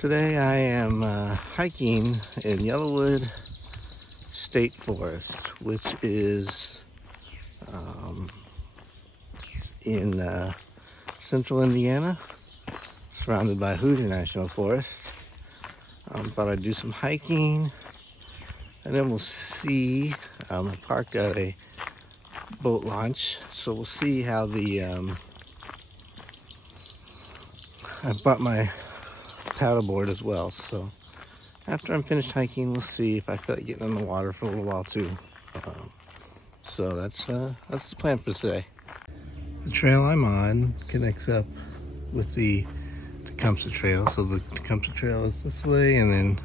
Today I am hiking in Yellowwood State Forest, which is in central Indiana, surrounded by Hoosier National Forest. Thought I'd do some hiking, and then we'll see. I parked at a boat launch, so we'll see how the I brought my paddleboard as well, so after I'm finished hiking, we'll see if I feel like getting in the water for a little while too. So that's the plan for today. The trail I'm on connects up with the Tecumseh Trail, so the Tecumseh Trail is this way and then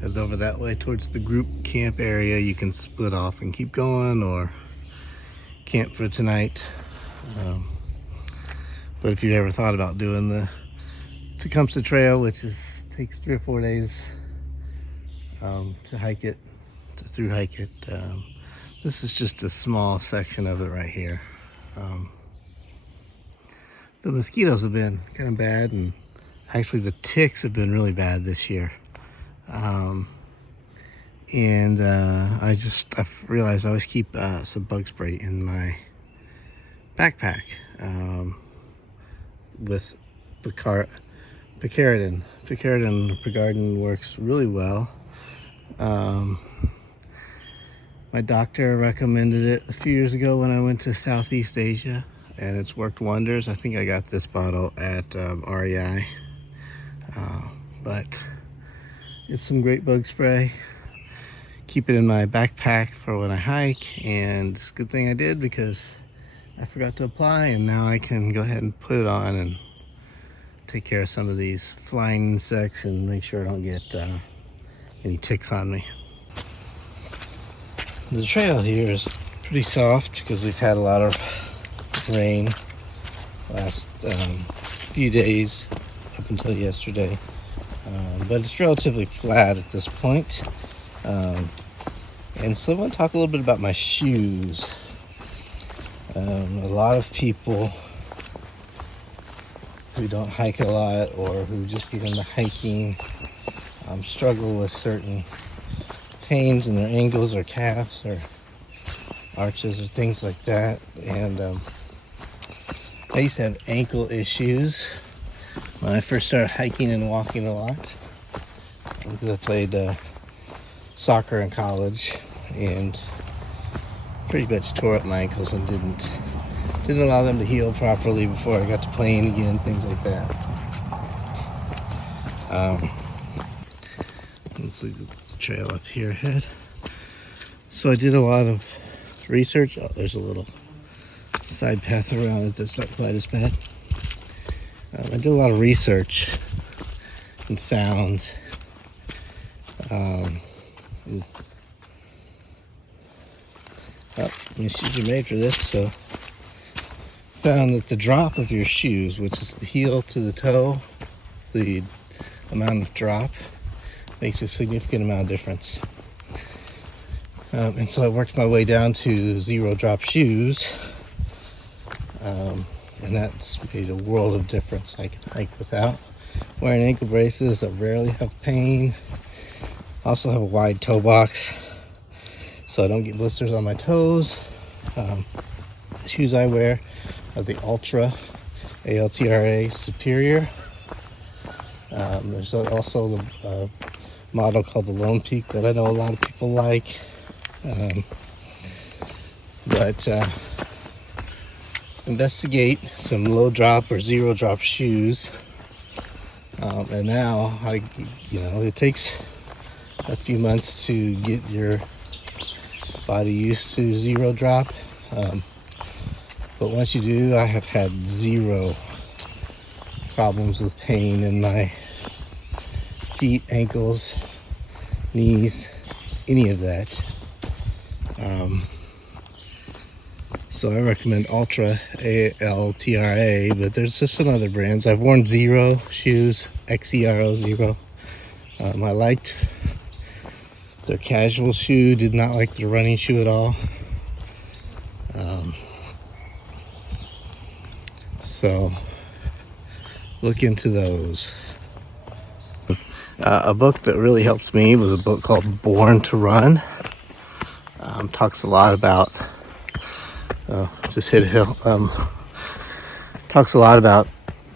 heads over that way towards the group camp area. You can split off and keep going or camp for tonight. But if you've ever thought about doing the Tecumseh Trail, which takes 3 or 4 days to hike it, through hike it, this is just a small section of it right here. The mosquitoes have been kind of bad, and actually the ticks have been really bad this year. I realized I always keep some bug spray in my backpack with picaridin. Picaridin works really well. My doctor recommended it a few years ago when I went to Southeast Asia, and it's worked wonders. I think I got this bottle at REI, but it's some great bug spray. Keep it in my backpack for when I hike, and it's a good thing I did because I forgot to apply, and now I can go ahead and put it on and take care of some of these flying insects and make sure I don't get any ticks on me. The trail here is pretty soft because we've had a lot of rain last few days up until yesterday, but it's relatively flat at this point. And so I want to talk a little bit about my shoes. A lot of people who don't hike a lot or who just get into hiking struggle with certain pains in their ankles or calves or arches or things like that. And I used to have ankle issues when I first started hiking and walking a lot, because I played soccer in college and pretty much tore up my ankles and didn't allow them to heal properly before I got to playing again, things like that. Let's look at the trail up here ahead. So I did a lot of research. Oh, there's a little side path around it that's not quite as bad. I did a lot of research and found my shoes are made for this, so found that the drop of your shoes, which is the heel to the toe, the amount of drop makes a significant amount of difference. And so I worked my way down to 0 drop shoes, and that's made a world of difference. I can hike without wearing ankle braces. I rarely have pain. I also have a wide toe box, so I don't get blisters on my toes. The shoes I wear are the Ultra, ALTRA Superior. There's also the model called the Lone Peak that I know a lot of people like. But investigate some low drop or 0 drop shoes. And now it takes a few months to get your body used to 0 drop. But once you do, I have had 0 problems with pain in my feet, ankles, knees, any of that. So I recommend Ultra, ALTRA, but there's just some other brands. I've worn 0 shoes, XERO 0. I liked their casual shoe, did not like their running shoe at all. So look into those. A book that really helped me was a book called Born to Run. Talks a lot about, just hit a hill, talks a lot about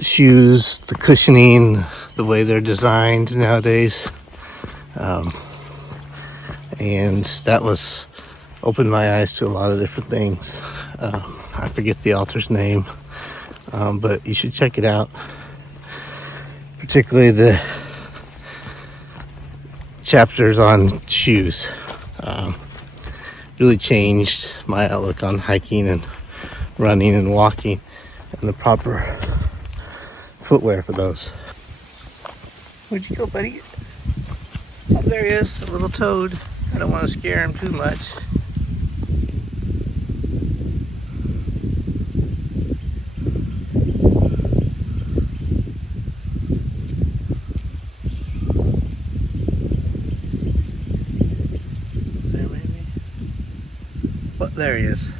shoes, the cushioning, the way they're designed nowadays. And that was opened my eyes to a lot of different things. I forget the author's name, but you should check it out. Particularly the chapters on shoes. Really changed my outlook on hiking and running and walking and the proper footwear for those. Where'd you go, buddy? Oh, there he is, a little toad. I don't want to scare him too much. There maybe? Oh, there he is.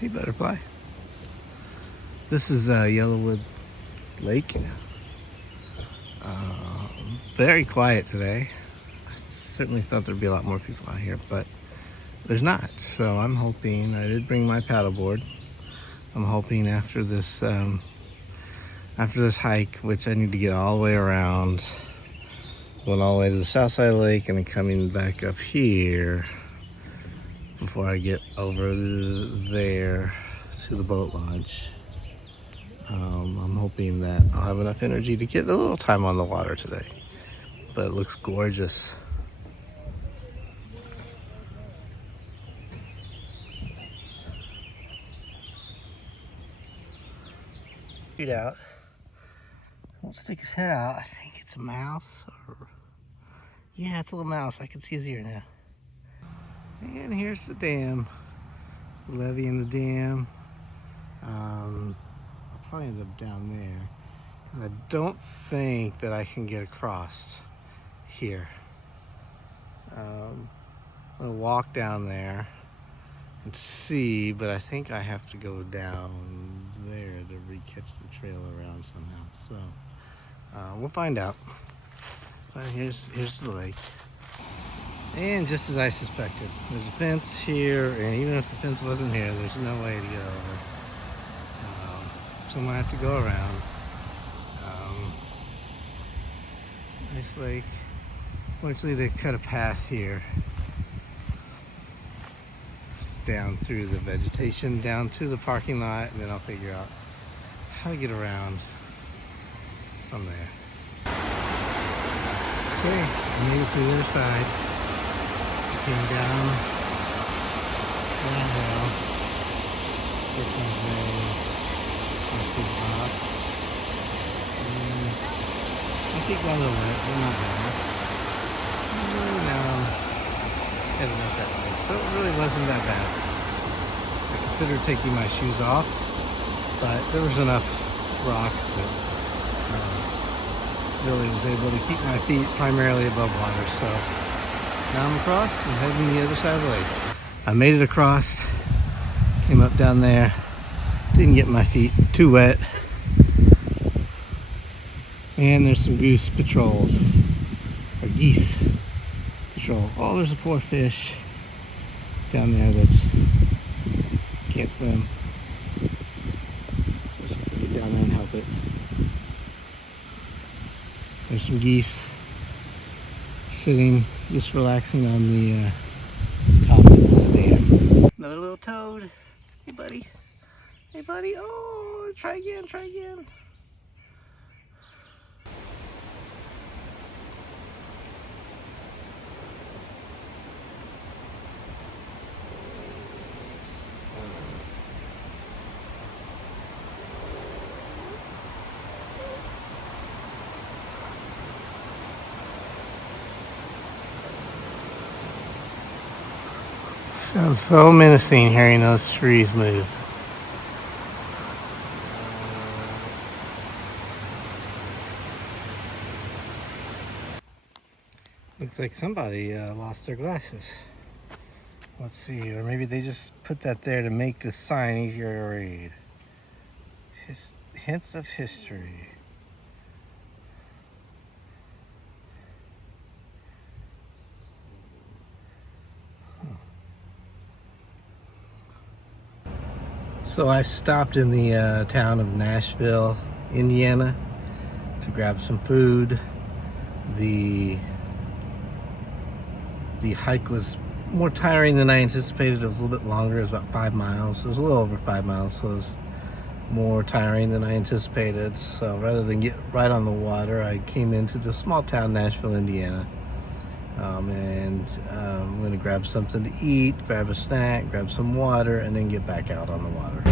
Hey, butterfly. This is Yellowwood Lake. Very quiet today. I certainly thought there'd be a lot more people out here, but there's not. So I'm hoping, I did bring my paddleboard. I'm hoping after this hike, which I need to get all the way around, going all the way to the south side of the lake and then coming back up here before I get over there to the boat launch. I'm hoping that I'll have enough energy to get a little time on the water today. But it looks gorgeous. Shoot out. Won't stick his head out. I think it's a mouse. Yeah, it's a little mouse. I can see his ear now. And here's the dam. Levee in the dam. I'll probably end up down there. I don't think that I can get across here. I'm gonna walk down there and see, but I think I have to go down there to re-catch the trail around somehow. So we'll find out. But here's the lake. And just as I suspected, there's a fence here, and even if the fence wasn't here, there's no way to get over. So I'm gonna have to go around. Nice lake. Fortunately, they cut a path here down through the vegetation, down to the parking lot, and then I'll figure out how to get around from there. Okay, I made it to the other side. I came down that hill. This one's I keep going a little bit, but not bad. Now, heading up that way. So it really wasn't that bad. I considered taking my shoes off, but there was enough rocks that really was able to keep my feet primarily above water. So now I'm across and heading to the other side of the lake. I made it across, came up down there, didn't get my feet too wet. And there's some goose patrols, or geese patrol. Oh, there's a poor fish down there that's can't swim. Let's see if we get down there and help it. There's some geese sitting, just relaxing on the top of the dam. Another little toad. Hey, buddy. Hey, buddy. Oh, try again, try again. Sounds so menacing hearing those trees move. Looks like somebody lost their glasses. Let's see, or maybe they just put that there to make the sign easier to read. Hints of history. So I stopped in the town of Nashville, Indiana, to grab some food. The hike was more tiring than I anticipated. It was a little bit longer. It was about 5 miles. It was a little over 5 miles, so it was more tiring than I anticipated. So rather than get right on the water, I came into the small town, Nashville, Indiana. I'm going to grab something to eat, grab a snack, grab some water, and then get back out on the water.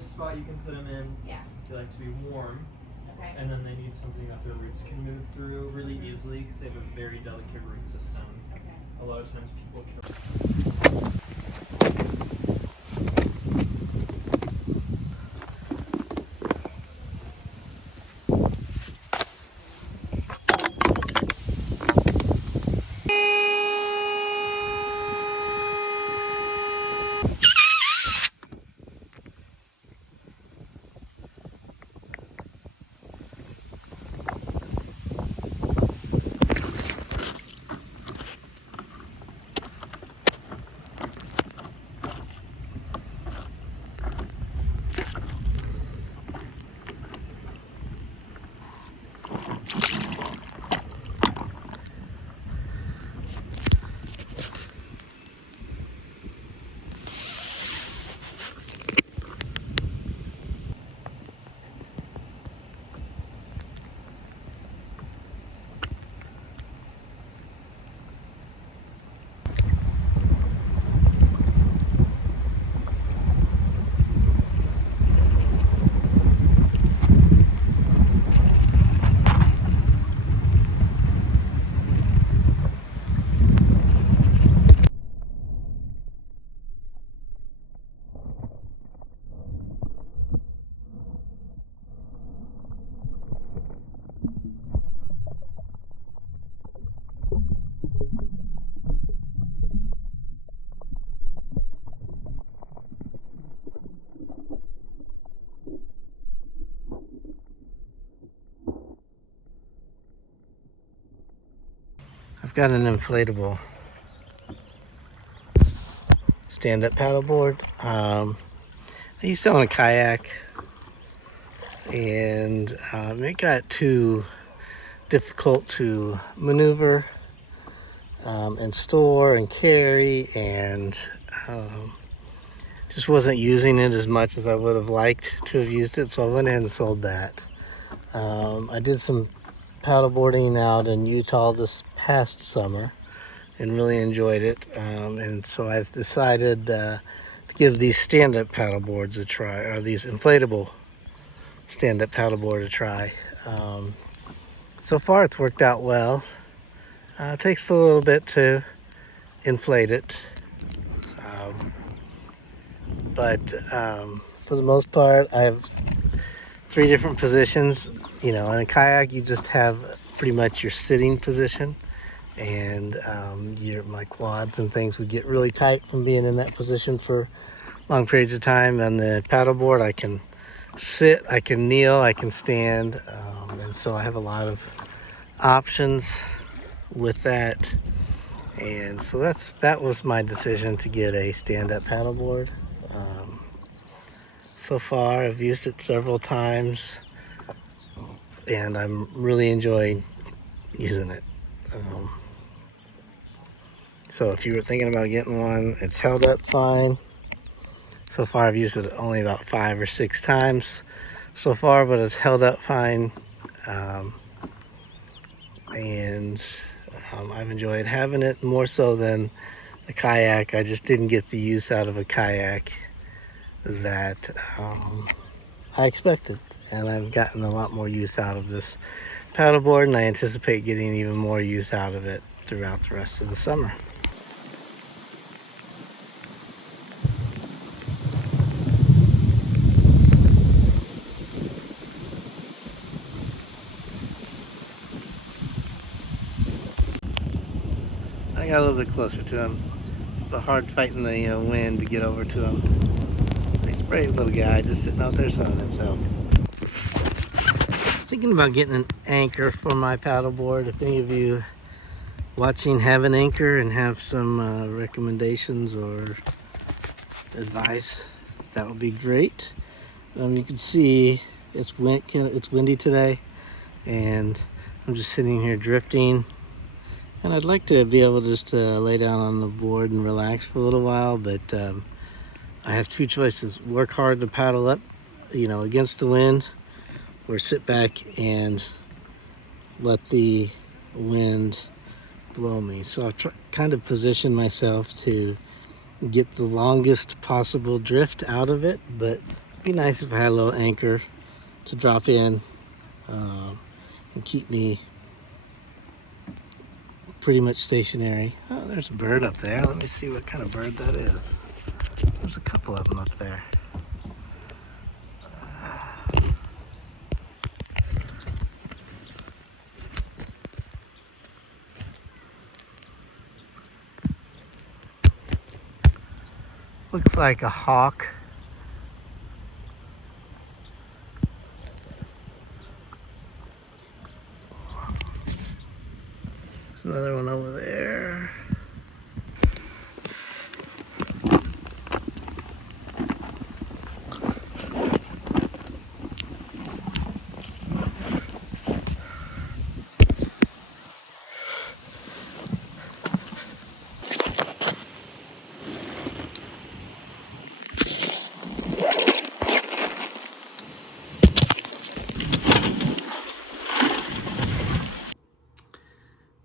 Spot you can put them in. Yeah. They like to be warm. Okay. And then they need something that their roots can move through really easily because they have a very delicate root system. Okay. A lot of times people kill. I've got an inflatable stand-up paddleboard. I used to own a kayak, and it got too difficult to maneuver and store and carry, and just wasn't using it as much as I would have liked to have used it, so I went ahead and sold that. I did some paddleboarding out in Utah this past summer and really enjoyed it, and so I decided to give these stand-up paddleboards a try, or these inflatable stand-up paddleboard a try. So far it's worked out well. It takes a little bit to inflate it, but for the most part I have 3 different positions. You know, in a kayak you just have pretty much your sitting position, and my quads and things would get really tight from being in that position for long periods of time. On the paddleboard I can sit, I can kneel, I can stand, and so I have a lot of options with that. And so that was my decision to get a stand-up paddleboard. So far I've used it several times and I'm really enjoying using it. So if you were thinking about getting one, it's held up fine. So far I've used it only about 5 or 6 times so far, but it's held up fine. I've enjoyed having it more so than a kayak. I just didn't get the use out of a kayak that I expected, and I've gotten a lot more use out of this paddleboard, and I anticipate getting even more use out of it throughout the rest of the summer. I got a little bit closer to him. It's hard fighting the wind to get over to him. He's a brave little guy, just sitting out there sunning himself. Thinking about getting an anchor for my paddleboard. If any of you watching have an anchor and have some recommendations or advice, that would be great. You can see it's windy today, and I'm just sitting here drifting. And I'd like to be able just to lay down on the board and relax for a little while, but I have two choices: work hard to paddle up, against the wind, or sit back and let the wind blow me. So I've kind of positioned myself to get the longest possible drift out of it, but it'd be nice if I had a little anchor to drop in and keep me pretty much stationary. Oh, there's a bird up there. Let me see what kind of bird that is. There's a couple of them up there. Looks like a hawk. There's another one over there.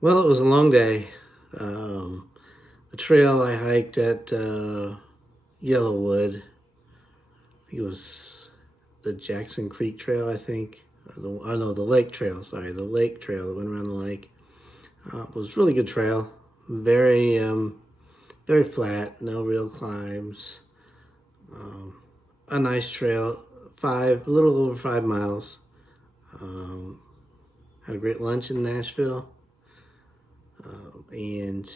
Well, it was a long day. The trail I hiked at Yellowwood, it was the Jackson Creek Trail, I think. The Lake Trail, sorry. The Lake Trail that went around the lake. It was a really good trail. Very, very flat, no real climbs. A nice trail, a little over 5 miles. Had a great lunch in Nashville. And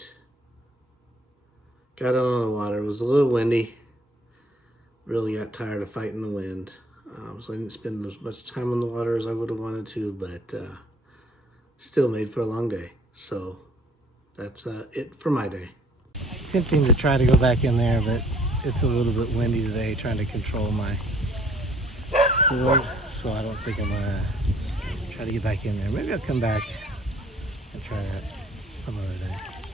got out on the water. It was a little windy. Really got tired of fighting the wind. So I didn't spend as much time on the water as I would have wanted to, but still made for a long day. So that's it for my day. It's tempting to try to go back in there, but it's a little bit windy today, trying to control my board. So I don't think I'm gonna try to get back in there. Maybe I'll come back and try that some other day.